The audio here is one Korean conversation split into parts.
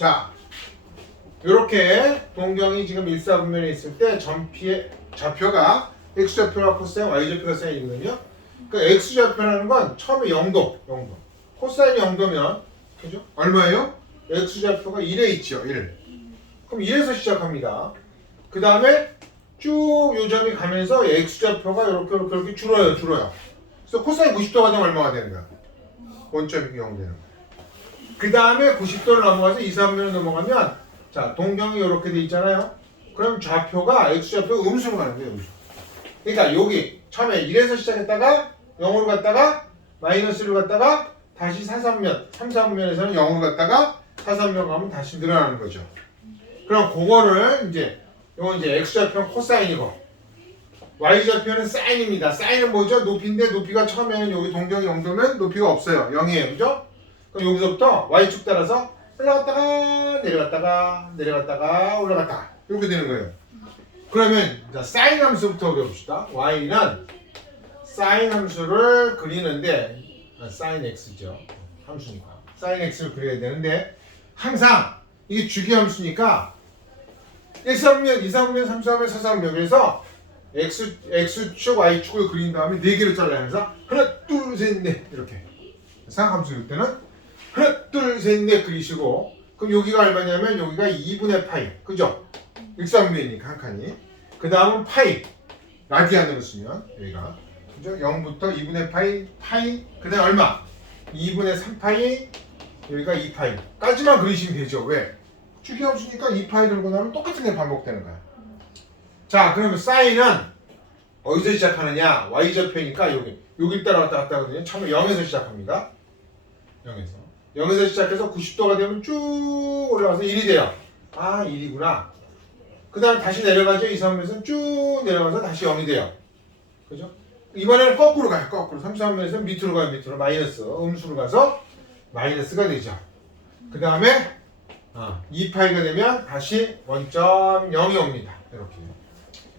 자, 이렇게 동경이 지금 일사분면에 있을 때 전피의 좌표가 x좌표와 코사인, y좌표가 사인이거든요. 그러니까 x좌표라는 건 처음에 0도. 코사인이 0도면 그죠? 얼마예요? x좌표가 1에 있죠. 1. 그럼 1에서 시작합니다. 그 다음에 쭉 요점이 가면서 x좌표가 이렇게 줄어요. 그래서 코사인 90도가 되면 얼마가 되는 거야? 1.0 되는 거야. 그 다음에 90도를 넘어가서 2, 3면을 넘어가면 자, 동경이 이렇게 돼 있잖아요. 그럼 좌표가 x좌표 음수로 가는 거예요. 음수. 그러니까 여기 처음에 1에서 시작했다가 0으로 갔다가 마이너스로 갔다가 다시 3,3면 3,3면에서는 0으로 갔다가 4,3면 가면 다시 늘어나는 거죠. 그럼 그거를 이건 이제 x좌표는 코사인이고 y좌표는 사인입니다. 사인은 뭐죠? 높이인데 높이가 처음에는 여기 동경이 0도면 높이가 없어요. 0이에요. 그죠? 그럼 여기서부터 y축 따라서 올라갔다가 내려갔다가 올라갔다가 이렇게 되는 거예요. 그러면 자, 사인 함수부터 그려봅시다. y는 사인 함수를 그리는데 사인 x죠. 함수니까 사인 x를 그려야 되는데 항상 이게 주기 함수니까 1,3면, 2,3면, 3,3면, 4,3면 그래서 x축, y축을 그린 다음에 4개로 잘라면서 하나, 둘, 셋, 넷 이렇게 상함수일 때는 하나, 둘, 셋, 넷 그리시고 그럼 여기가 얼마냐면 여기가 2분의 파이 그죠? 일사분면이니까 한 칸이 그 다음은 파이 라디안으로 쓰면 여기가 그죠? 0부터 2분의 파이 그 다음에 얼마? 2분의 3파이 여기가 2파이 까지만 그리시면 되죠. 왜? 주기 함수니까 2파이 들고 나면 똑같은 게 반복되는 거야. 자, 그러면 사인은 어디서 시작하느냐? y좌표니까 여기 따라 왔다 갔다 하거든요. 처음에 0에서 시작합니다. 0에서 시작해서 90도가 되면 쭉 올라가서 1이 돼요. 아, 1이구나. 그 다음에 다시 내려가죠. 2, 3에서 쭉 내려가서 다시 0이 돼요. 그죠? 이번에는 거꾸로 가요. 거꾸로. 3, 4면에서 밑으로 가요. 밑으로. 마이너스. 음수로 가서 마이너스가 되죠. 그 다음에 2파이가 되면 다시 1.0이 옵니다. 이렇게.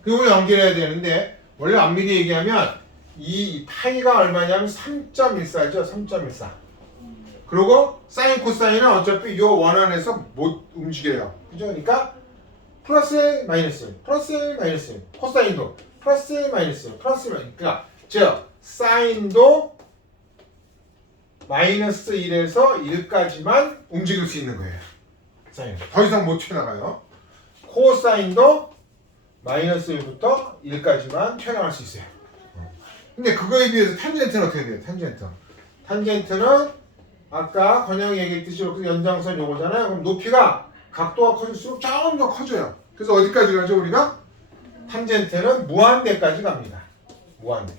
그걸 연결해야 되는데 원래 엄밀히 얘기하면 이 파이가 얼마냐면 3.14죠. 3.14. 그리고 사인 코사인은 어차피 요 원안에서 못 움직여요. 그죠? 그러니까 플러스 마이너스 코사인도 플러스 마이너스 그러니까 즉 사인도 마이너스 1에서 1까지만 움직일 수 있는 거예요. 사인 더 이상 못 튀어나가요. 코사인도 마이너스 1부터 1까지만 튀어나갈 수 있어요. 근데 그거에 비해서 탄젠트는 어떻게 돼요? 탄젠트는 아까 건영이 얘기했듯이 이렇게 연장선 요거잖아요. 그럼 높이가 각도가 커질수록 점점 커져요. 그래서 어디까지 가죠 우리가? 탄젠트는 무한대까지 갑니다. 무한대.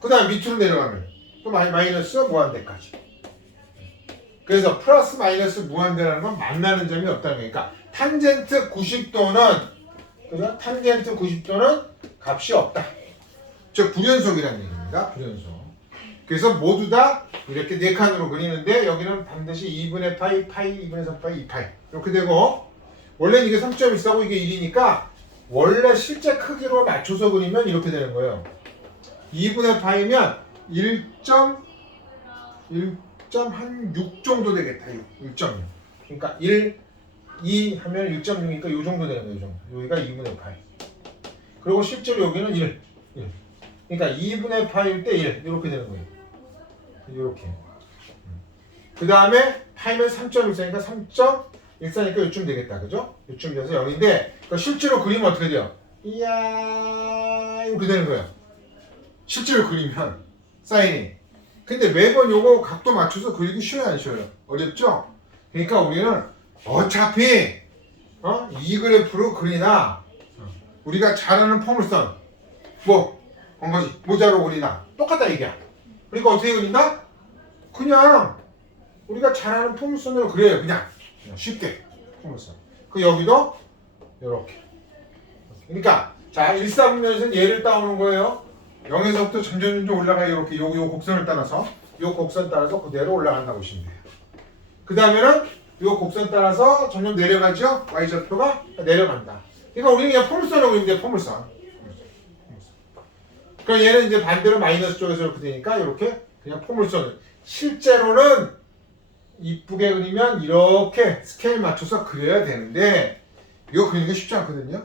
그 다음 밑으로 내려가면 또 마이너스 무한대까지. 그래서 플러스 마이너스 무한대라는 건 만나는 점이 없다는 거니까 탄젠트 90도는 그죠? 탄젠트 90도는 값이 없다. 즉 불연속이라는 얘기입니다. 불연속. 그래서 모두 다 이렇게 네 칸으로 그리는데 여기는 반드시 2분의 파이, 2분의 3파이, 2파이 이렇게 되고 원래는 이게 3.14고 이게 1이니까 원래 실제 크기로 맞춰서 그리면 이렇게 되는 거예요. 2분의 파이면 1.6 정도 되겠다. 1.6. 그러니까 1, 2 하면 1.6이니까 이 정도 되는 거예요. 이 정도. 여기가 2분의 파이. 그리고 실제로 여기는 1. 그러니까 2분의 파이일 때 1. 이렇게 되는 거예요. 이렇게. 그 다음에 파이면 3.14니까 3.14니까 요쯤 되겠다. 그죠? 요쯤 돼서 0인데 실제로 그리면 어떻게 돼요? 이야 이렇게 되는 거예요. 실제로 그리면 사인이. 근데 매번 요거 각도 맞춰서 그리기 쉬워요 안 쉬워요? 어렵죠? 그러니까 우리는 어차피 이 그래프로 그리나 우리가 잘 아는 포물선 건거지 모자로 그리나 똑같다 이게야. 그러니까 어떻게 그린다? 그냥 우리가 잘 아는 포물선으로 그려요. 그냥 쉽게 포물선. 그 여기도 이렇게. 그러니까 자 1,3면에서는 얘를 따오는 거예요. 0에서부터 점점 올라가요. 이렇게 요 곡선을 따라서 요 곡선 따라서 그대로 올라간다고 보시면 돼요. 그 다음에는 요 곡선 따라서 점점 내려가죠. y좌표가 내려간다. 그러니까 우리는 그냥 포물선으로 그리면 돼. 포물선. 그러니까 얘는 이제 반대로 마이너스 쪽에서 이렇게 되니까 이렇게 그냥 포물선을. 실제로는 이쁘게 그리면 이렇게 스케일 맞춰서 그려야 되는데 이거 그리는 게 쉽지 않거든요.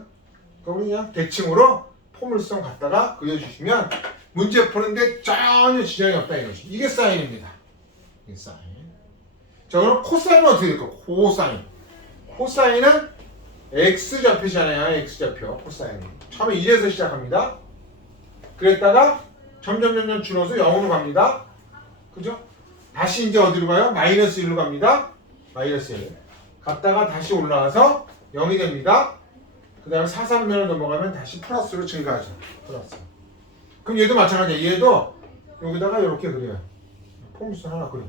그냥 대칭으로 포물선 갖다가 그려주시면 문제 푸는데 전혀 지장이 없다 이거지. 이게 사인입니다. 이게 사인. 자, 그럼 코사인은 어떻게 될까? 코사인. 코사인은 X좌표잖아요. X좌표. 코사인이. 처음에 1에서 시작합니다. 그랬다가 점점 줄어서 0으로 갑니다. 그죠? 다시 이제 어디로 가요? 마이너스 1로 갑니다. 마이너스 1. 갔다가 다시 올라와서 0이 됩니다. 그 다음에 사삼면을 넘어가면 다시 플러스로 증가하죠. 플러스. 그럼 얘도 마찬가지야. 얘도 여기다가 이렇게 그려요. 포물선 하나 그려.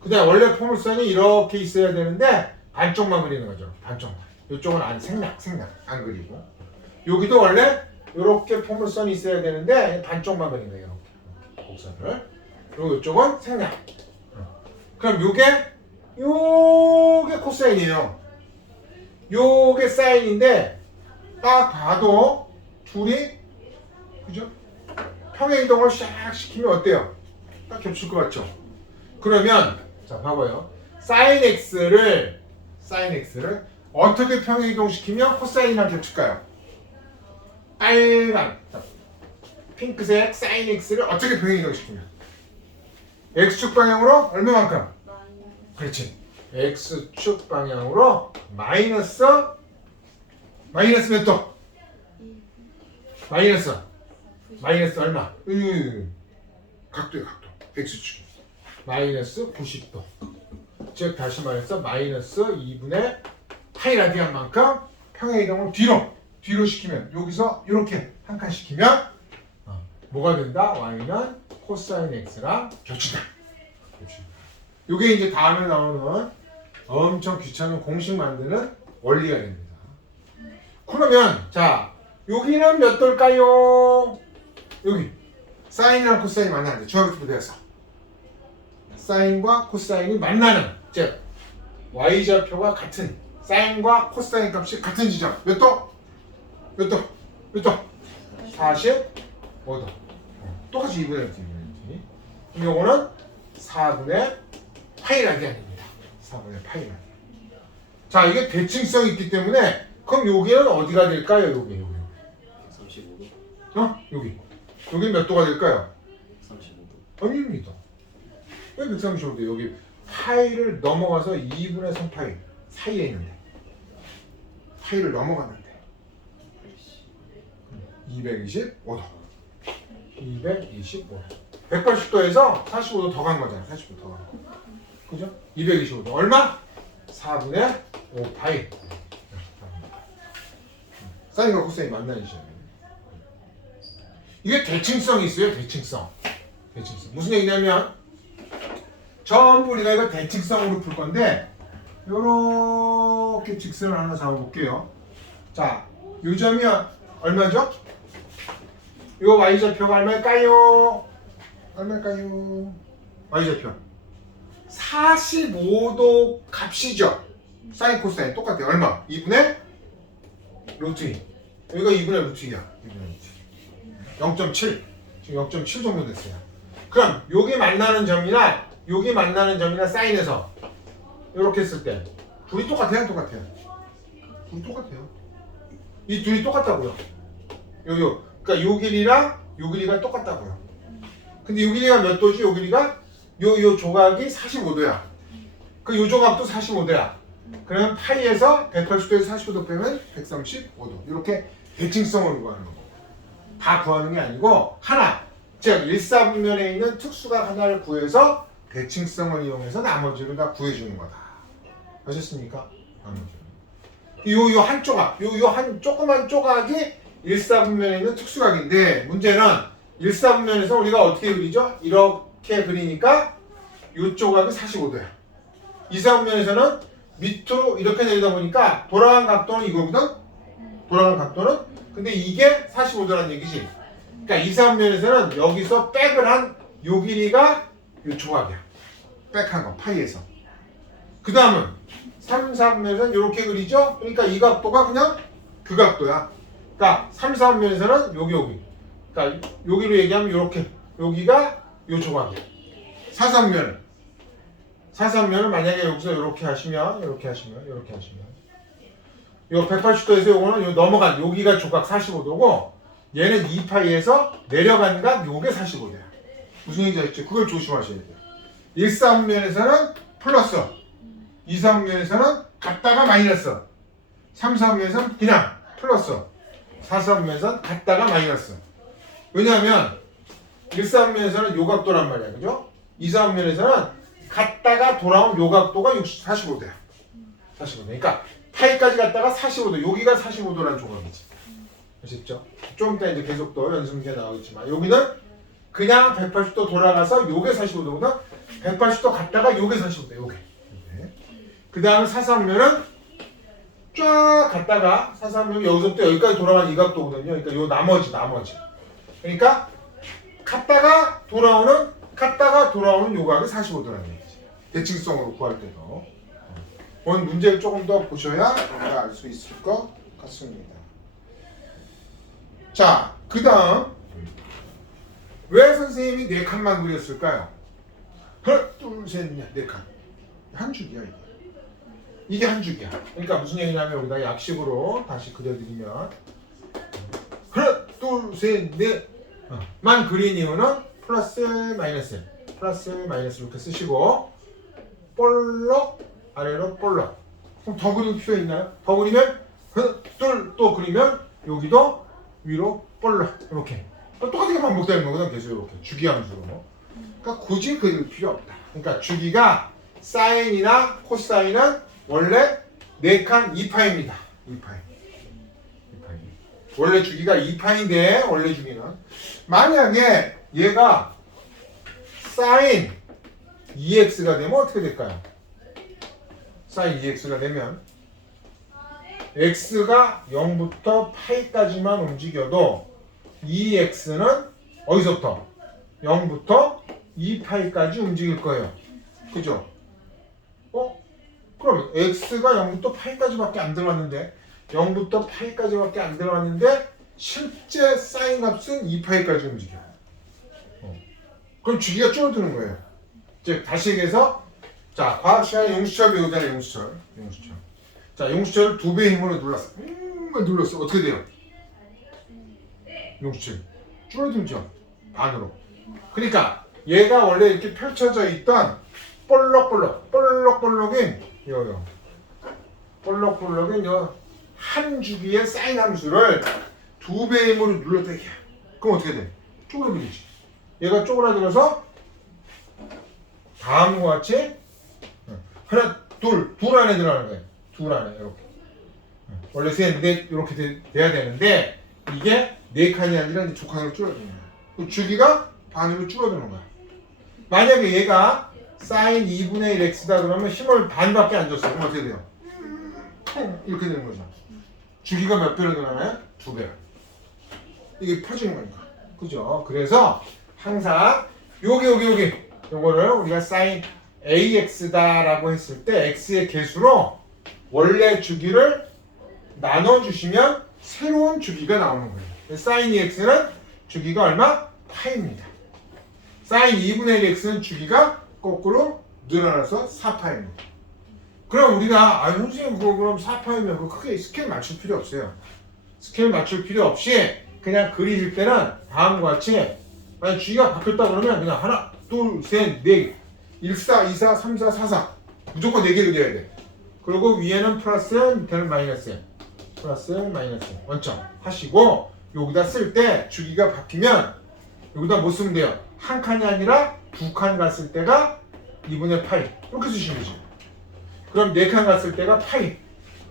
그 다음에 원래 포물선이 이렇게 있어야 되는데 반쪽만 그리는 거죠. 반쪽만. 이쪽은 안 생략 안 그리고. 여기도 원래 이렇게 포물선이 있어야 되는데 반쪽만 그리는 거예요. 이렇게 곡선을. 그리고 이쪽은 생략. 그럼 요게 코사인이에요. 요게 사인인데 딱 봐도 둘이 그죠? 평행이동을 샥 시키면 어때요? 딱 겹칠 것 같죠? 그러면 자 봐봐요. 사인 x를 어떻게 평행이동 시키면 코사인이랑 겹칠까요? 빨간 핑크색 사인 x를 어떻게 평행이동 시키면 x축 방향으로 얼마만큼? 그렇지. x축 방향으로 마이너스 몇 도? 마이너스 얼마? 각도야 각도. x축 마이너스 90도. 즉 다시 말해서 마이너스 2분의 파이 라디안 만큼 평행이동을 뒤로 시키면 여기서 이렇게 한 칸 시키면 뭐가 된다? y는 코사인 x랑 겹친다. 이게 이제 다음에 나오는 엄청 귀찮은 공식 만드는 원리가 됩니다. 그러면 자 여기는 몇 도일까요? 여기 사인이랑 코사인이 만나는데 중학교 때 배웠어. 사인과 코사인이 만나는 즉 y좌표가 같은 사인과 코사인 값이 같은 지점 몇 도? 45도. 똑같이 2분의 1. 그럼 요거는 4분의 파이 라디안입니다. 4분의 파이 라디안. 자, 이게 대칭성이 있기 때문에 그럼 여기는 어디가 될까요? 여기. 35도. 여기. 여기 몇 도가 될까요? 35도. 아닙니다. 왜 135도? 여기 파이를 넘어가서 2분의 3파이 사이에 있는데 파이를 넘어갔는데 225도. 225도. 180도에서 45도 더 간 거잖아. 45도 더 간 거. 그죠? 225도. 얼마? 4분의 5파이. 사인과 코사인이 만나는 시점. 이게 대칭성이 있어요. 대칭성. 무슨 얘기냐면 전부 우리가 이거 대칭성으로 풀 건데 요렇게 직선을 하나 잡아볼게요. 자, 요 점이 얼마죠? 요 y좌표가 얼마일까요? y좌표 45도 값이죠. 사인 코사인 똑같아요. 얼마? 2분의 루트 2. 여기가 2분의 루트 2야. 0.7. 지금 0.7 정도 됐어요. 그럼 여기 만나는 점이나 사인에서 이렇게 했을 때 둘이 똑같아요? 둘이 똑같아요. 이 둘이 똑같다고요. 그러니까 요 길이랑 요 길이가 똑같다고요. 근데 요 길이가 몇 도지? 요 길이가 요 조각이 45도야. 그 요 조각도 45도야. 그러면 파이에서 180도에서 45도 빼면 135도. 이렇게 대칭성을 구하는 거고. 다 구하는 게 아니고 하나. 즉 1사분면에 있는 특수각 하나를 구해서 대칭성을 이용해서 나머지를 다 구해주는 거다. 아셨습니까? 요 한 조각, 요 한 조그만 조각이 1사분면에 있는 특수각인데 문제는 1사분면에서 우리가 어떻게 그리죠? 이렇게 그리니까 요 조각이 45도야. 2사분면에서는 밑으로 이렇게 내리다 보니까 돌아간 각도는 이거거든? 근데 이게 45도라는 얘기지. 그러니까 2사분면에서는 여기서 백을 한 요 길이가 요 조각이야. 백한 거, 파이에서. 그 다음은 3, 4분면에서는 이렇게 그리죠? 그러니까 이 각도가 그냥 그 각도야. 그러니까 3, 4분면에서는 여기. 그러니까 여기로 얘기하면 이렇게 여기가 요 조각이야. 4, 3면 사삼면은 만약에 여기서 이렇게 하시면 요 180도에서 요거는 요 넘어간 여기가 조각 45도고 얘는 2파이에서 내려간 각 요게 45도야. 무슨 얘기인지 알겠죠? 그걸 조심하셔야 돼요. 1,4면에서는 플러스, 2,4면에서는 갔다가 마이너스, 3,4면에서는 그냥 플러스, 4,4면에서는 갔다가 마이너스. 왜냐하면 1,4면에서는 요 각도란 말이야, 그죠? 2,4면에서는 갔다가 돌아온 요 각도가 45도야. 45도. 그러니까 파이까지 갔다가 45도. 여기가 45도라는 조각이지. 아셨죠? 좀 이따 이제 계속 또 연습 문제 나오겠지만 여기는 그냥 180도 돌아가서 요게 45도거든. 180도 갔다가 요게 45도. 요게. 그 다음에 사삼면은 쫙 갔다가 사삼면 여기서부터 여기까지 돌아가는 이 각도거든요. 그러니까 요 나머지. 그러니까 갔다가 돌아오는 요각이 45도라는 얘기지. 대칭성으로 구할 때도. 오늘 문제를 조금 더 보셔야 우리가 알 수 있을 것 같습니다. 자, 그 다음 왜 선생님이 4칸만 그렸을까요? 하나, 둘, 셋, 넷, 4칸. 한 줄이야 이게. 이게 한 줄이야. 그러니까 무슨 얘기냐면 여기다 약식으로 다시 그려드리면 하나, 둘, 셋, 넷만 그린 이유는 플러스 마이너스 이렇게 쓰시고 볼록 아래로 볼록. 그럼 더 그릴 필요 있나요? 더 그리면 하나, 둘, 또 그리면 여기도 위로 볼록 이렇게 똑같은 게 반복되는 거거든. 계속 이렇게 주기함수로. 그러니까 굳이 그릴 필요 없다. 그러니까 주기가 사인이나 코사인은 원래 4칸 2파입니다. 2파이. 원래 주기가 2파인데 원래 주기는 만약에 얘가 사인 2x가 되면 어떻게 될까요? 사인 2x가 되면 x가 0부터 파이까지만 움직여도 2x는 어디서부터? 0부터 2파이까지 움직일 거예요. 그죠? 그럼 x가 0부터 파이까지밖에 안 들어왔는데 0부터 파이까지밖에 안 들어왔는데 실제 사인 값은 2파이까지 움직여. 그럼 주기가 줄어드는 거예요. 즉 다시 얘기해서 자 과학 시간에 용수철 배우잖아요. 용수철. 자 용수철을 2배의 힘으로 눌렀어. 어떻게 돼요? 용수철 줄어들죠. 반으로. 그러니까 얘가 원래 이렇게 펼쳐져 있던 볼록볼록인 한 주기의 사인 함수를 2배의 힘으로 눌렀다. 그럼 어떻게 돼? 쪼그라들지. 얘가 쪼그라들어서 다음과 같이 하나, 둘 안에 들어가는 거예요. 둘 안에 이렇게. 원래 셋, 넷 이렇게 돼야 되는데 이게 4칸이 아니라 이제 2칸으로 줄어드는 거야. 주기가 반으로 줄어드는 거야. 만약에 얘가 사인 2분의 1x다 그러면 힘을 반밖에 안 줬어요. 그럼 어떻게 돼요? 이렇게 되는 거죠. 주기가 몇 배로 늘어나요? 2배. 이게 펴지는 거니까. 그죠? 그래서 항상 요거를 우리가 사인 AX다라고 했을 때 X의 개수로 원래 주기를 나눠주시면 새로운 주기가 나오는 거예요. 사인 2X는 주기가 얼마? 파입니다. 사인 2분의 1X는 주기가 거꾸로 늘어나서 4파입니다. 그럼 우리가 선생님 그럼 4파이면 그거 크게 스케일 맞출 필요 없어요. 스케일 맞출 필요 없이 그냥 그리실 때는 다음과 같이 만약 주기가 바뀌었다 그러면 그냥 하나, 둘, 셋, 넷 1, 4, 2, 4, 3, 4, 4, 4 무조건 4개 그려야 돼. 그리고 위에는 플러스, 밑에는 마이너스 원점 하시고 여기다 쓸 때 주기가 바뀌면 여기다 뭐 쓰면 돼요? 한 칸이 아니라 2칸 갔을 때가 2분의 파이 이렇게 쓰시면 되죠. 그럼 4칸 갔을 때가 파이.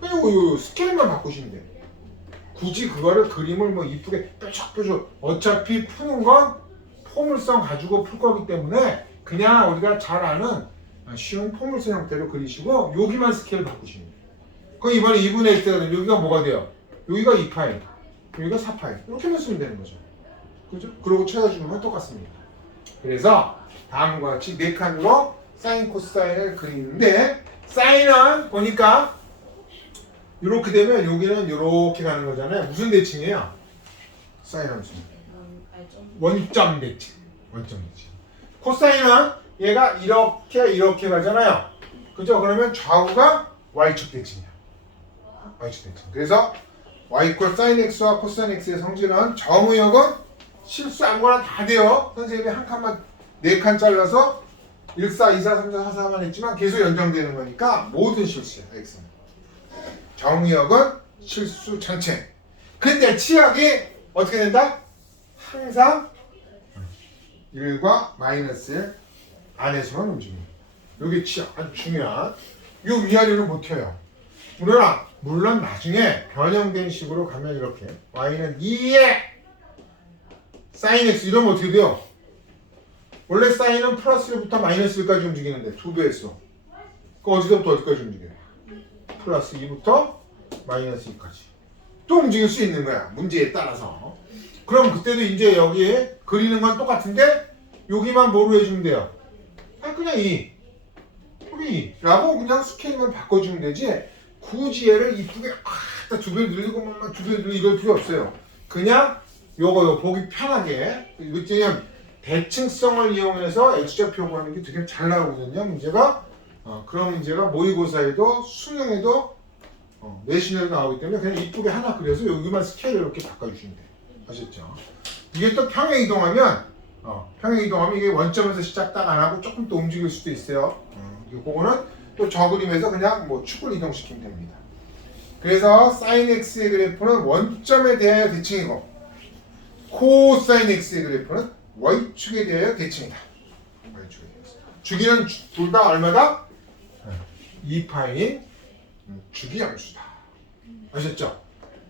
이거 스케일만 바꾸시면 돼요. 굳이 그거를 그림을 뭐 이쁘게 뾰족뾰족 어차피 푸는 건 포물선 가지고 풀 거기 때문에 그냥 우리가 잘 아는 쉬운 포물선 형태로 그리시고 여기만 스케일 바꾸시면 돼요. 그럼 이번에 2분의 1때가 되면 여기가 뭐가 돼요? 여기가 2파이, 여기가 4파이 이렇게만 쓰면 되는 거죠. 그죠? 그러고 찾아주는 건 똑같습니다. 그래서 다음과 같이 4칸으로 사인 코사인을 그리는데 사인은 보니까 이렇게 되면 여기는 이렇게 가는 거잖아요. 무슨 대칭이에요? 사인 함수. 원점 대칭. 코사인은 얘가 이렇게 가잖아요. 그죠? 그러면 좌우가 y축 대칭이야. y축 대칭. 그래서 y 이퀄 sin x와 코사인 x의 성질은 점의역은 실수 아무거나 다 돼요. 선생님이 한 칸만 4칸 잘라서 1, 4, 2, 4, 3, 4, 4, 4만 했지만 계속 연장되는 거니까 모든 실수야. x는. 정의역은 실수 전체. 근데 치역이 어떻게 된다? 항상 1과 마이너스 1 안에서만 움직입니다. 이게 치역 아주 중요한. 이 위아래로 못 튀어요. 물론 나중에 변형된 식으로 가면 이렇게 y는 2에 sin x 이러면 어떻게 돼요? 원래 사인은 플러스 1부터 마이너스 1까지 움직이는데 2배했어. 그 어디서부터 어디까지 움직여요? 플러스 2부터 마이너스 2까지. 또 움직일 수 있는 거야. 문제에 따라서. 그럼 그때도 이제 여기에 그리는 건 똑같은데 여기만 뭐로 해주면 돼요? 그냥 2. 여기 2라고 그냥 스케일만 바꿔주면 되지 굳이 얘를 이쁘게 딱 2배 늘리고 2배 늘리고 이럴 필요 없어요. 그냥 요거 보기 편하게 왜냐면 대칭성을 이용해서 x좌표 구하는 게 되게 잘 나오거든요. 문제가 그런 문제가 모의고사에도 수능에도 내신에도 나오기 때문에 그냥 이쁘게 하나 그려서 여기만 스케일을 이렇게 바꿔주시면 돼요. 아셨죠? 이게 또 평행 이동하면 이게 원점에서 시작 딱 안 하고 조금 또 움직일 수도 있어요. 그거는 또 저 그림에서 그냥 뭐 축을 이동시키면 됩니다. 그래서 sin x의 그래프는 원점에 대하여 대칭이고 코사인 x의 그래프는 y축에 대하여 대칭이다. y축에 대해서. 주기는 둘 다 얼마다? 2파인 주기 함수다. 아셨죠?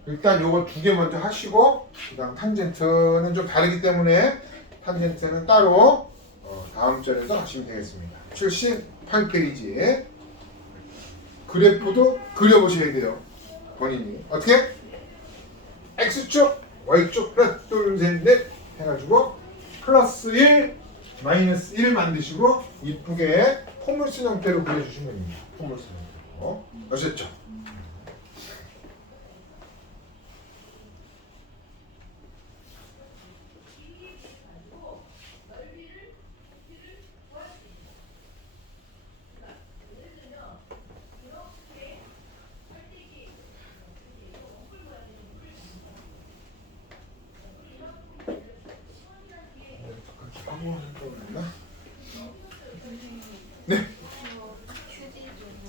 일단 요거 2개 먼저 하시고 그 다음 탄젠트는 좀 다르기 때문에 탄젠트는 따로 다음 절에서 하시면 되겠습니다. 78페이지에 그래프도 그려보셔야 돼요. 본인이 어떻게? x축, y축 하나 둘 셋 넷 해가지고 플러스 1, 마이너스 1 만드시고 이쁘게 포물선 형태로 그려주시면 됩니다. 포물선 형태로. 아셨죠? 네.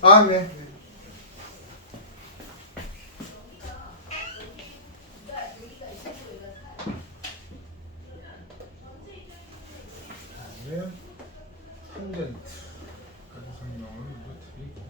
아, 네. 네. 탄젠트까지 설명을 드리고.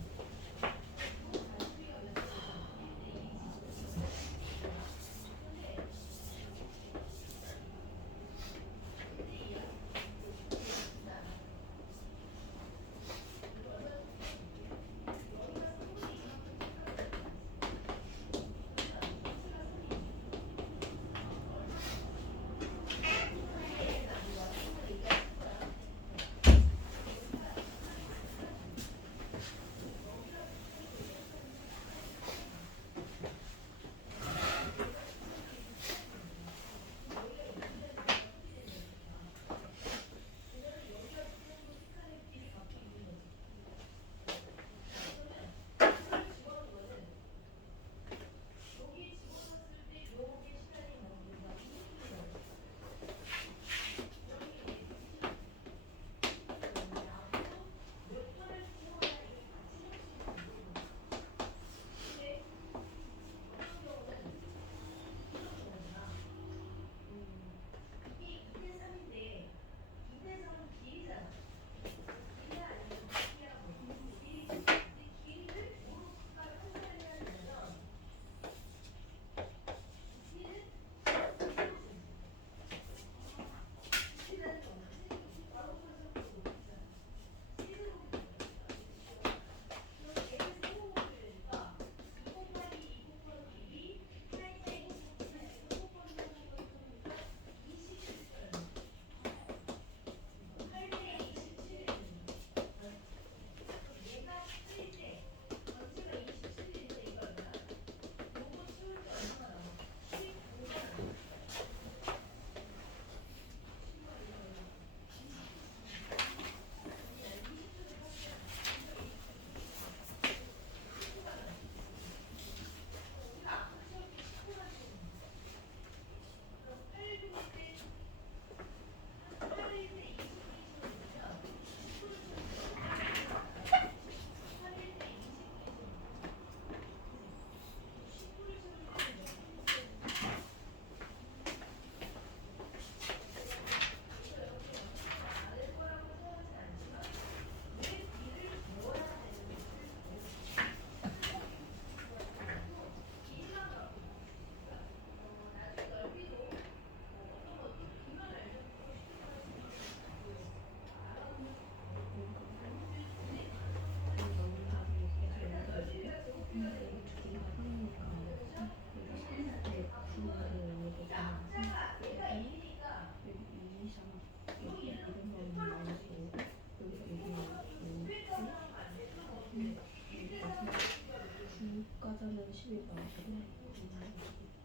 4는 12 나오잖아.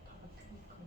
다 같으니까.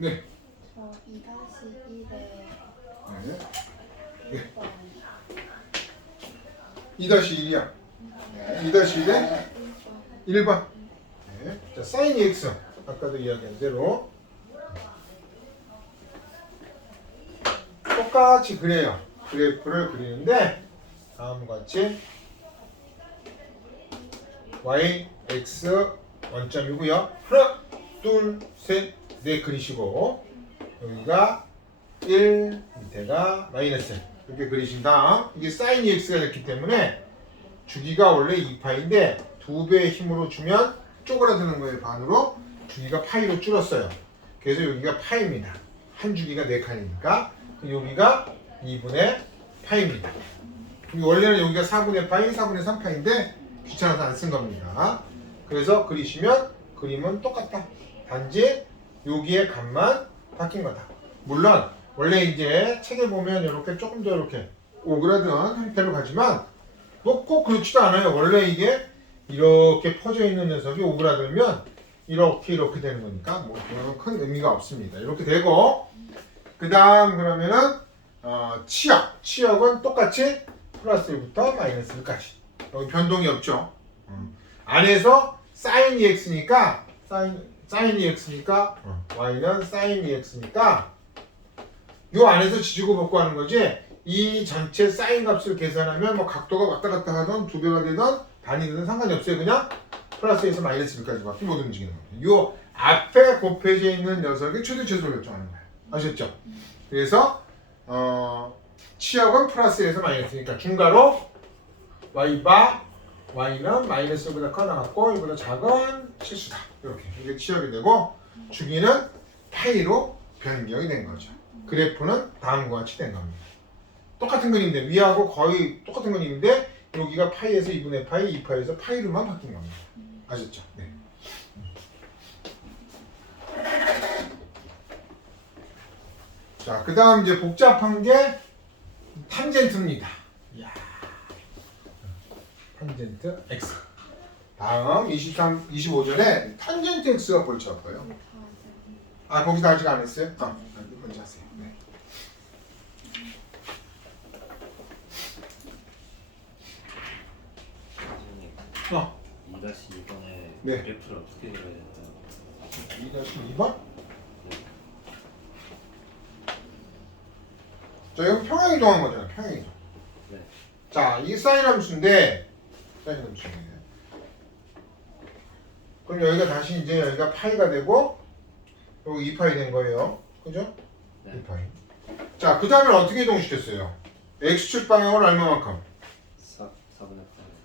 네. 저 2-1에 네. 1번 2-1이야. 2-1에 1번. 네. 자, 사인 EX. 아까도 이야기한 대로 똑같이 그래요. 그래프를 그리는데 다음과 같이 y, x 원점이고요. 하나, 둘, 셋, 넷 그리시고 여기가 1, 밑에가 마이너스 이렇게 그리신 다음 이게 사인 EX가 됐기 때문에 주기가 원래 2파인데 2배의 힘으로 주면 쪼그라드는 거예요. 반으로 주기가 파이로 줄었어요. 그래서 여기가 파입니다. 한 주기가 4칸이니까 여기가 2분의 파입니다. 원래는 여기가 4분의 파이, 4분의 3파인데 귀찮아서 안 쓴 겁니다. 그래서 그리시면 그림은 똑같다. 단지 여기의 값만 바뀐 거다. 물론 원래 이제 책에 보면 이렇게 조금 더 이렇게 오그라든 형태로 가지만 뭐 꼭 그렇지도 않아요. 원래 이게 이렇게 퍼져 있는 녀석이 오그라들면 이렇게 되는 거니까 뭐 그런 큰 의미가 없습니다. 이렇게 되고 그 다음 그러면은 치역은 똑같이 플러스 1부터 마이너스 1까지 여기 변동이 없죠. 안에서 사인 EX니까 사인 EX니까 Y는 사인 EX니까 요 안에서 지지고 볶고 하는 거지 이 전체 사인 값을 계산하면 뭐 각도가 왔다 갔다 하던 2배가 되던 단위 되든 상관이 없어요. 그냥 플러스에서 마이너스 1까지밖에 못 움직이는 거예요. 요 앞에 곱해져 있는 녀석이 최대 최소를 결정하는 거예요. 아셨죠? 그래서 치역은 플러스 1에서 마이너스니까 중괄호 y바 y는 마이너스보다 커 나갔고 이보다 작은 실수다. 이렇게 이게 치역이 되고 주기는 파이로 변경이 된 거죠. 그래프는 다음과 같이 된 겁니다. 똑같은 그림인데 위하고 거의 똑같은 그림인데 여기가 파이에서 2분의 파이, 2파이에서 파이로만 바뀐 겁니다. 아셨죠? 네. 자, 그 다음 이제 복잡한 게 탄젠트입니다. 이야. 탄젠트 x. 다음 25절에 탄젠트 x가 골치 아파요. 아, 거기서 아직 안 했어요? 먼저 하세요. 네. 어. 2-2번에 네. 그래프를 어떻게 그려야 될까요? 2-2번? 자, 이건 평행이동한 거잖아요. 평행이동. 네. 자, 이 사인 함수인데 사인 함수인데 그럼 여기가 다시 이제 여기가 파이가 되고 여기 2파이 된 거예요. 그죠? 네. 2파이. 자, 그 다음에 어떻게 이동시켰어요? x축 방향으로 얼마만큼?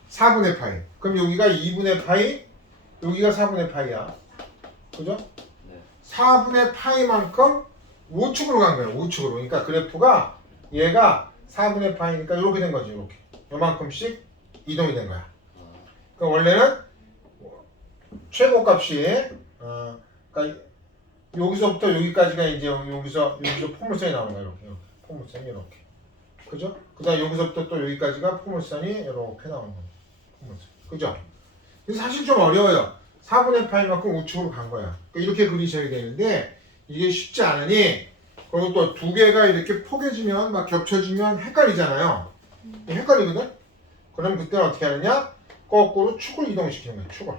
4분의 파이. 그럼 여기가 2분의 파이, 여기가 4분의 파이야. 그죠? 네. 4분의 파이만큼 우측으로 간 거예요. 우측으로. 그러니까 그래프가 얘가 4분의 파이니까 이렇게 된 거지. 이렇게. 요만큼씩 이동이 된 거야. 그러니까 원래는 최고값이 그러니까 여기서부터 여기까지가 이제 여기서 포물선이 나오는 거예요. 이렇게 포물선이 이렇게. 그죠? 그다음 여기서부터 또 여기까지가 포물선이 이렇게 나오는 거예요. 포물선. 그죠? 근데 사실 좀 어려워요. 4분의 파이만큼 우측으로 간 거야. 그러니까 이렇게 그리셔야 되는데 이게 쉽지 않으니 그리고 또 두 개가 이렇게 포개지면 막 겹쳐지면 헷갈리잖아요. 헷갈리거든? 그럼 그때는 어떻게 하느냐? 거꾸로 축을 이동시키는 거예요. 축을.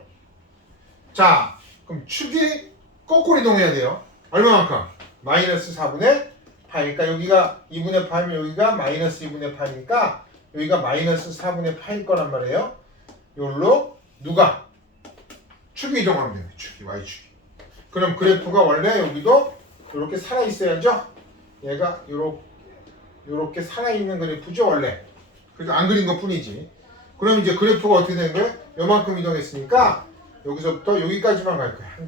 자, 그럼 축이 거꾸로 이동해야 돼요. 얼마만큼? 마이너스 4분의 파이. 그러니까 여기가 2분의 파이면 여기가 마이너스 2분의 파이니까 여기가 마이너스 4분의 파일 거란 말이에요. 요걸로 누가? 축이 이동하면 돼요. 축이, y축이. 그럼 그래프가 원래 여기도 이렇게 살아있어야죠. 얘가 요렇게 살아있는 그래프죠 원래. 그래서 안 그린 것 뿐이지. 그럼 이제 그래프가 어떻게 되는 거예요? 요만큼 이동했으니까 여기서부터 여기까지만 갈 거예요. 한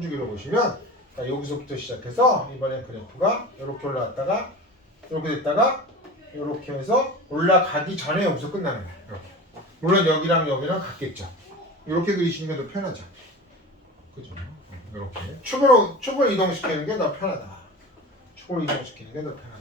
주기로 보시면 여기서부터 시작해서 이번엔 그래프가 이렇게 올라갔다가 이렇게 됐다가 이렇게 해서 올라가기 전에 여기서 끝나는 거예요. 이렇게. 물론 여기랑 여기랑 같겠죠. 이렇게 그리시는 게 더 편하죠. 그죠? 이렇게 축을 이동시키는 게 더 편하다. 축을 이동시키는 게 더 편하다.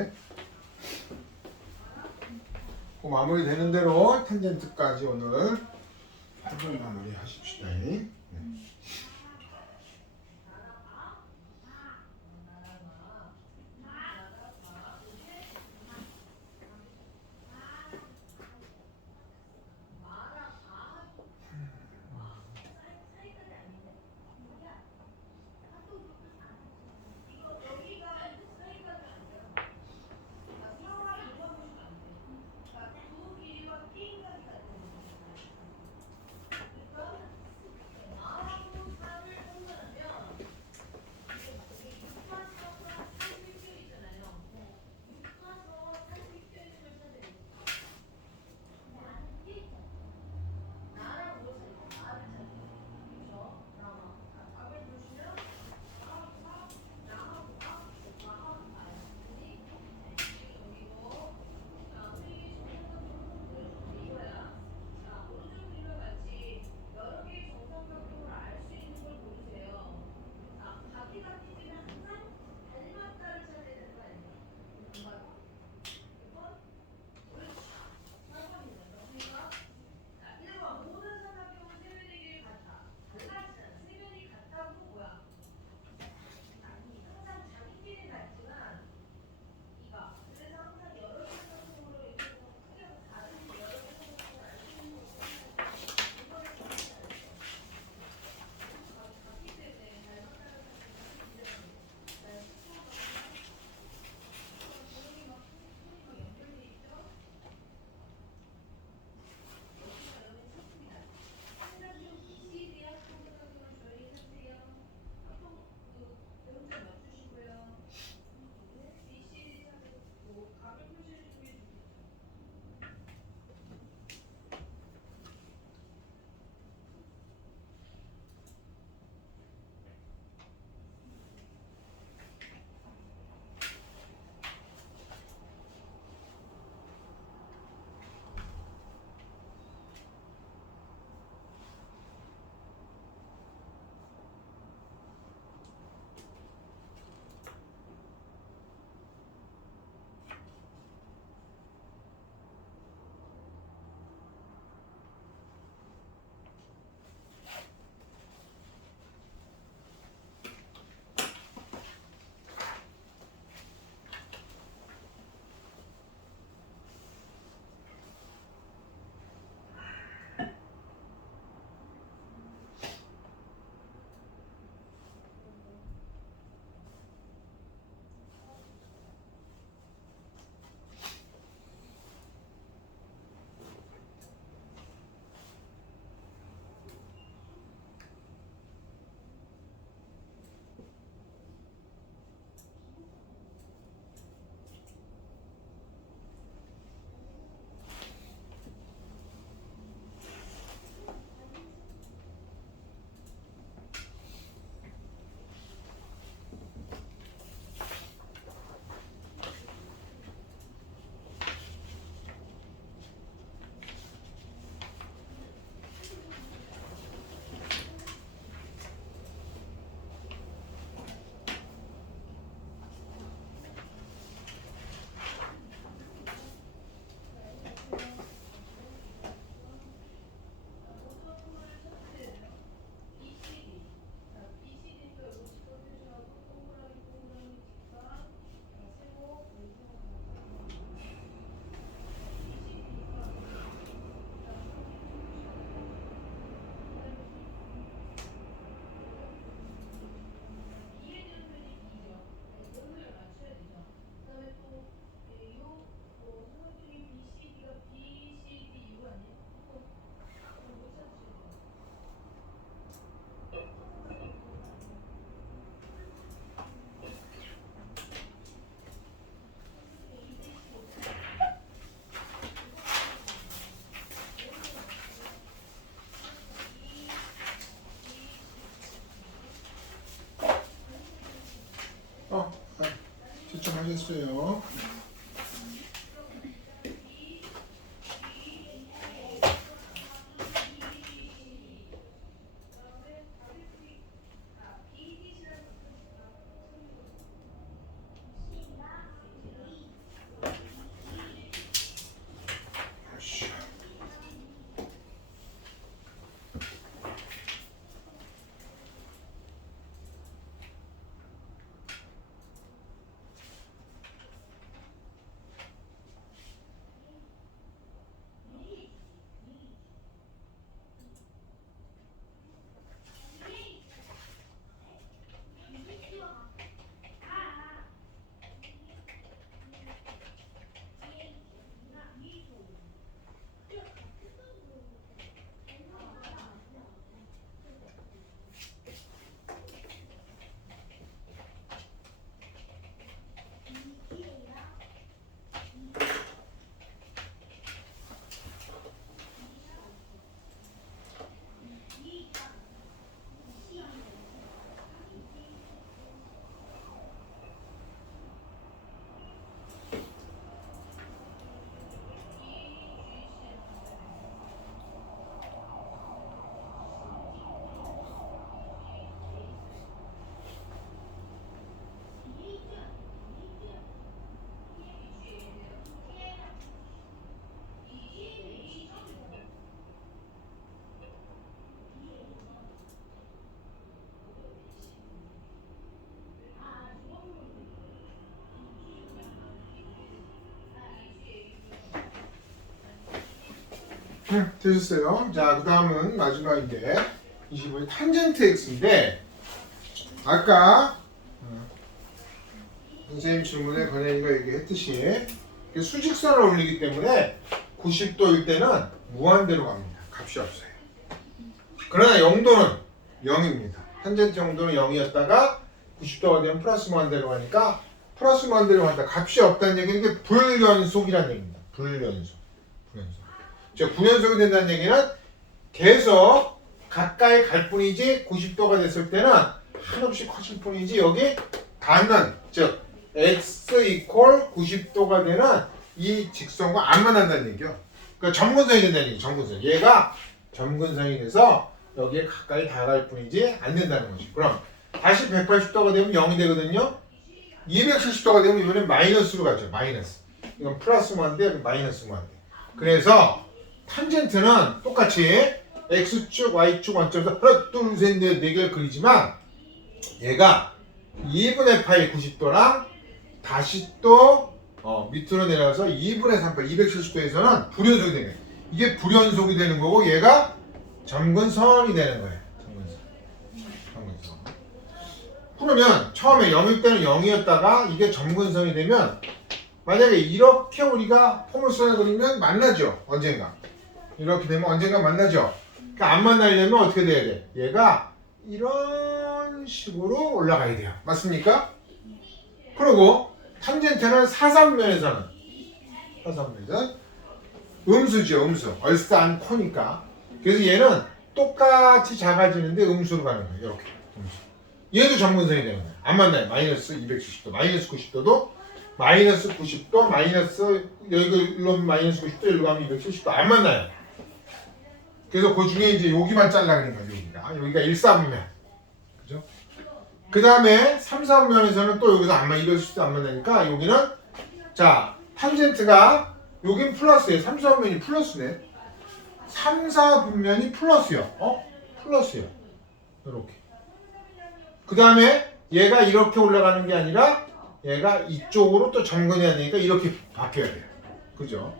네. 그 마무리 되는 대로 텐젠트까지 오늘 한번 마무리 하십시다. 네. 추천하겠어요. 되셨어요? 자, 그 다음은 마지막인데 25의 탄젠트 x인데 아까 선생님 질문에 권현이가 얘기했듯이 수직선을 올리기 때문에 90도일 때는 무한대로 갑니다. 값이 없어요. 그러나 0도는 0입니다. 탄젠트 0도는 0이었다가 90도가 되면 플러스 무한대로 가니까 플러스 무한대로 간다. 값이 없다는 얘기는 이게 불연속이라는 얘기입니다. 불연속. 즉 불연속이 된다는 얘기는 계속 가까이 갈 뿐이지 90도가 됐을 때는 한없이 커질 뿐이지 여기 닿는 즉 x 이퀄 90도가 되는 이 직선과 안 만난다는 얘기요. 그러니까 점근선이 된다는 얘기. 점근선. 얘가 점근선이 돼서 여기에 가까이 다가갈 뿐이지 안 된다는 거지. 그럼 다시 180도가 되면 0이 되거든요. 270도가 되면 이번엔 마이너스로 가죠. 마이너스. 이건 플러스 무한대, 마이너스 무한대. 그래서 탄젠트는 똑같이 x축, y축 원점에서 하나, 둘, 셋, 넷, 네 개를 그리지만 얘가 2분의 파이 90도랑 다시 또 밑으로 내려가서 2분의 3파이 270도에서는 불연속이 되는 거예요. 이게 불연속이 되는 거고 얘가 점근선이 되는 거예요. 점근선. 그러면 처음에 0일 때는 0이었다가 이게 점근선이 되면 만약에 이렇게 우리가 포물선을 그리면 만나죠. 언젠가. 이렇게 되면 언젠가 만나죠. 그러니까 안 만나려면 어떻게 돼야 돼? 얘가 이런 식으로 올라가야 돼요. 맞습니까? 그리고 탄젠트는 사삼면에서는 음수죠. 음수. 얼싸 안 코니까. 그래서 얘는 똑같이 작아지는데 음수로 가는 거예요. 이렇게. 음수. 얘도 점근선이 되는 거예요. 안 만나요. 마이너스 270도, 마이너스 90도도 마이너스 90도, 마이너스 여기로 마이너스 90도, 여기로 가면 270도 안 만나요. 그래서 그 중에 이제 여기만 잘라내는 거죠. 여기가 1, 4분면. 그죠? 그 다음에 3, 4분면에서는 또 여기서 270도 안 만나니까 여기는 자, 탄젠트가 여긴 플러스예요. 3, 4분면이 플러스네. 3, 4분면이 플러스요. 플러스요. 이렇게. 그 다음에 얘가 이렇게 올라가는 게 아니라 얘가 이쪽으로 또 점근해야 되니까 이렇게 바뀌어야 돼요. 그죠?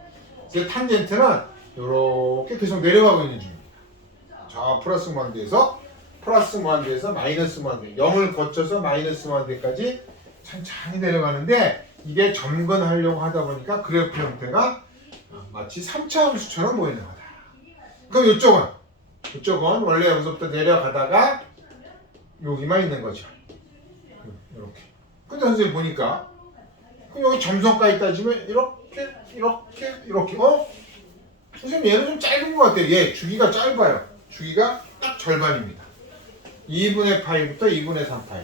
그래서 탄젠트는 이렇게 계속 내려가고 있는 중입니다. 저 플러스 무한대에서 마이너스 무한대 0을 거쳐서 마이너스 무한대까지 천천히 내려가는데 이게 점근하려고 하다 보니까 그래프 형태가 마치 3차 함수처럼 보이는 거다. 그럼 이쪽은 원래 여기서부터 내려가다가 여기만 있는 거죠. 이렇게. 근데 선생님 보니까 그럼 여기 점선까지 따지면 이렇게 선생님 얘는 좀 짧은 것 같아요. 얘 주기가 짧아요. 주기가 딱 절반입니다. 2분의 파이부터 2분의 3파이.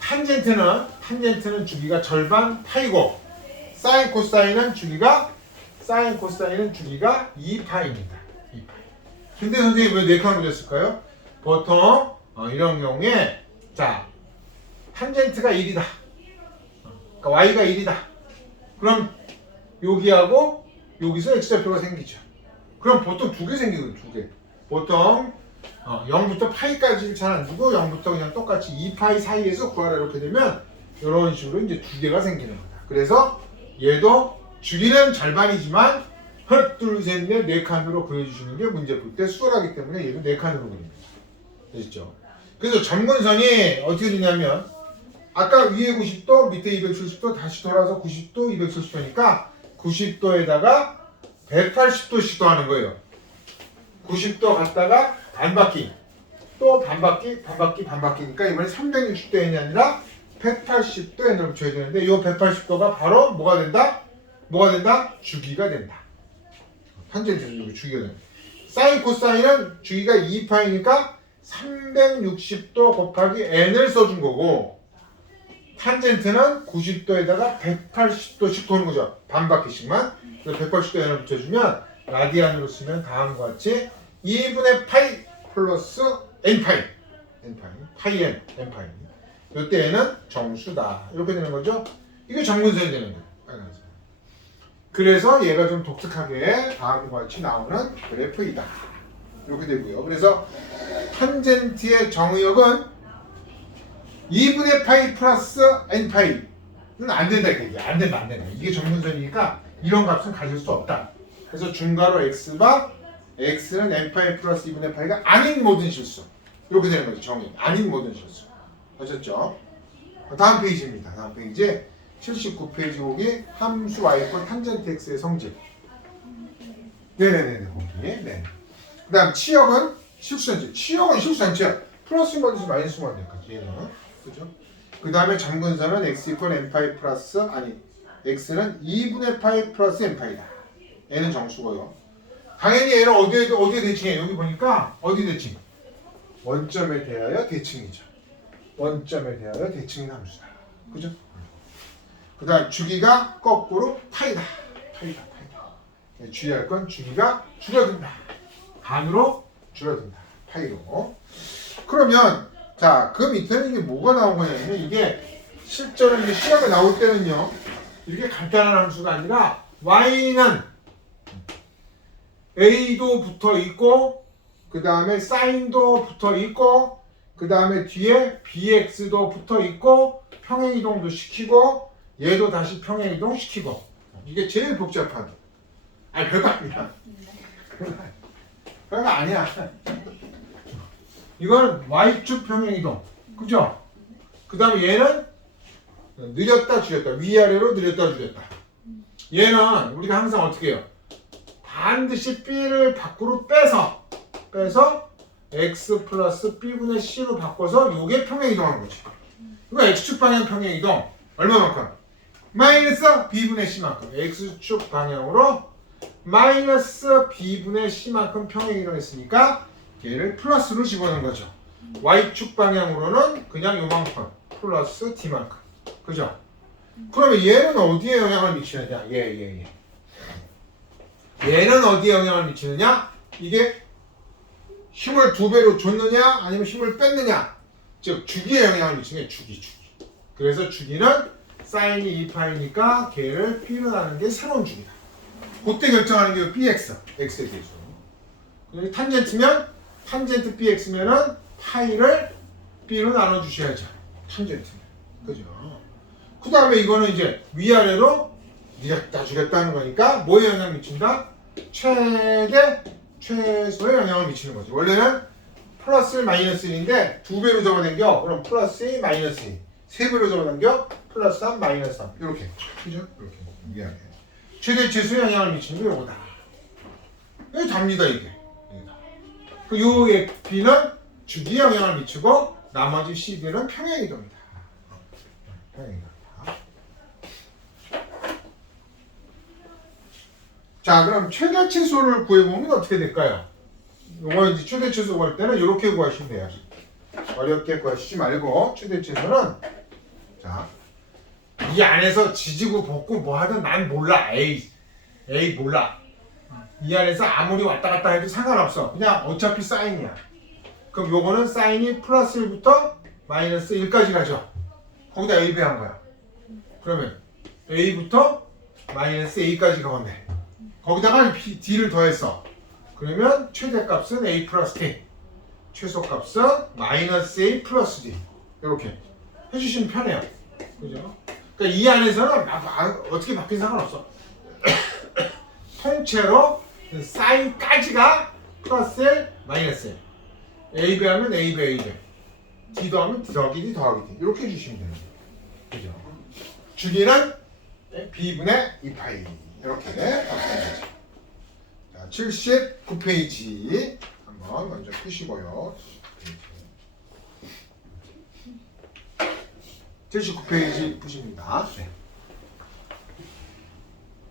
탄젠트는 주기가 절반 파이고 사인 코사인은 주기가 2파입니다. 2파이. 근데 선생님 왜 4칸으로 됐을까요? 보통 이런 경우에 자 탄젠트가 1이다. 그러니까 y가 1이다. 그럼 여기하고 여기서 x좌표가 생기죠. 그럼 보통 2개 생기거든요. 2개. 보통 0부터 파이까지를 잘 안 두고 0부터 그냥 똑같이 2파이 사이에서 구하라 이렇게 되면 이런 식으로 이제 2개가 생기는 거다. 그래서 얘도 주기는 절반이지만 하나, 둘, 셋, 넷, 4칸으로 그려주시는 게 문제 풀 때 수월하기 때문에 얘도 4칸으로 그립니다. 되셨죠? 그래서 점근선이 어떻게 되냐면 아까 위에 90도, 밑에 270도, 다시 돌아서 90도, 270도니까 90도에다가 180도 시도하는 거예요. 90도 갔다가 반바퀴, 또 반바퀴니까 이번에 360도이 아니라 180도에 붙여야 되는데 이 180도가 바로 뭐가 된다? 주기가 된다. 탄젠트 주기가 된다. 사인 코사인은 주기가 2파이니까 360도 곱하기 n을 써준 거고 탄젠트는 90도에다가 180도씩 도는 거죠. 반바퀴씩만. 그래서 180도 n을 붙여주면 라디안으로 쓰면 다음과 같이 2분의 파이 플러스 n파이 파이 n파이 이때 n은 정수다. 이렇게 되는 거죠. 이게 점근선이 되는 거예요. 빨간색. 그래서 얘가 좀 독특하게 다음과 같이 나오는 그래프이다. 이렇게 되고요. 그래서 탄젠트의 정의역은 2분의 파이 플러스 n파이는 안 된다. 이게 안 된다. 이게 점근선이니까 이런 값은 가질 수 없다. 그래서 중괄호 x바 x는 n파이 플러스 2분의 파이가 아닌 모든 실수. 이렇게 되는 거죠. 정의. 아닌 모든 실수. 아셨죠? 다음 페이지입니다. 다음 페이지 79페이지 보기 함수 y권 탄젠트 x의 성질. 네네네. 거기. 네. 그 다음 치역은 실수전체. 치역은 실수전체야. 플러스 1에서 마이너스 1까지 얘는. 그죠? 그 다음에 점근선은 x 이퀄 n파이 플러스 아니 x는 2분의 파이 플러스 n파이다. 얘는 정수고요. 당연히 얘는 어디에 대칭해? 여기 보니까 어디 대칭? 원점에 대하여 대칭이죠. 원점에 대하여 대칭인 함수다. 그죠? 그 다음 주기가 거꾸로 파이다. 파이다. 주의할 건 주기가 줄어든다. 반으로 줄어든다. 파이로. 그러면 자, 그 밑에는 이게 뭐가 나온 거냐면 이게 실제로 이제 시험에 나올 때는요. 이렇게 간단한 함수가 아니라 y는 a도 붙어 있고 그 다음에 사인도 붙어 있고 그 다음에 뒤에 bx도 붙어 있고 평행이동도 시키고 얘도 다시 평행이동 시키고 이게 제일 복잡한 아니 별거 아니야. 별거 아니야. 이건 y축 평행이동 그죠? 그 다음에 얘는 느렸다 줄였다 위아래로 느렸다 줄였다. 얘는 우리가 항상 어떻게 해요? 반드시 b를 밖으로 빼서 x 플러스 b분의 c로 바꿔서 요게 평행이동하는 거지. 이거 x축 방향 평행이동 얼마만큼? 마이너스 b분의 c만큼. x축 방향으로 마이너스 b분의 c만큼 평행이동 했으니까 얘를 플러스로 집어넣은 거죠. y축 방향으로는 그냥 요만큼 플러스 d만큼. 그죠? 그러면 얘는 어디에 영향을 미치느냐? 얘는 어디에 영향을 미치느냐? 이게 힘을 2배로 줬느냐? 아니면 힘을 뺐느냐? 즉 주기에 영향을 미치는 게 주기. 그래서 주기는 사인이 2파이니까 걔를 b로 나누는 게 새로운 주기다. 그때 결정하는 게 bx, x에 대해서. 그리고 탄젠트면 탄젠트 bx면은 파이를 b로 나눠주셔야죠. 탄젠트면. 그죠? 그 다음에 이거는 이제 위아래로 니렸다 줄였다 하는 거니까 뭐에 영향을 미친다? 최소의 영향을 미치는 거죠. 원래는 플러스 1 마이너스 1인데 2배로 잡아당겨 그럼 플러스 2 마이너스 2 3배로 잡아당겨 플러스 3 마이너스 3 이렇게 그죠? 이렇게 위아래 최대치수에 영향을 미치는 게 이거다. 이게 답니다 이게. 그 요 B는 주기에 영향을 미치고 나머지 C들은 평행이동이다. 평행이동. 자, 그럼 최대치수를 구해보면 어떻게 될까요? 요거 이제 최대치수 구할 때는 이렇게 구하시면 돼요. 어렵게 구하시지 말고 최대치수는 자, 이 안에서 지지고 볶고 뭐 하든 난 몰라. 에이 몰라. 이 안에서 아무리 왔다 갔다 해도 상관없어. 그냥 어차피 사인이야. 그럼 요거는 사인이 플러스 1부터 마이너스 1까지 가죠. 거기다 A 배한 거야. 그러면 A부터 마이너스 A까지 가겠네. 거기다가 D를 더했어. 그러면 최대값은 A 플러스 D. 최소값은 마이너스 A 플러스 D. 이렇게 해주시면 편해요. 그죠? 그러니까 이 안에서는 어떻게 바뀐 상관없어. 통째로 사인까지가 플러스 L, 마이너스 L. A 배하면 A 배, A 배. D 더하면 D 더하기 D 더하기 D. 이렇게 해주시면 되는 거예요. 그죠? 주기는 B분의 2파이. 이렇게 바꿔주세요. 자, 79페이지 한번 먼저 푸시고요. 79페이지 푸십니다. 네.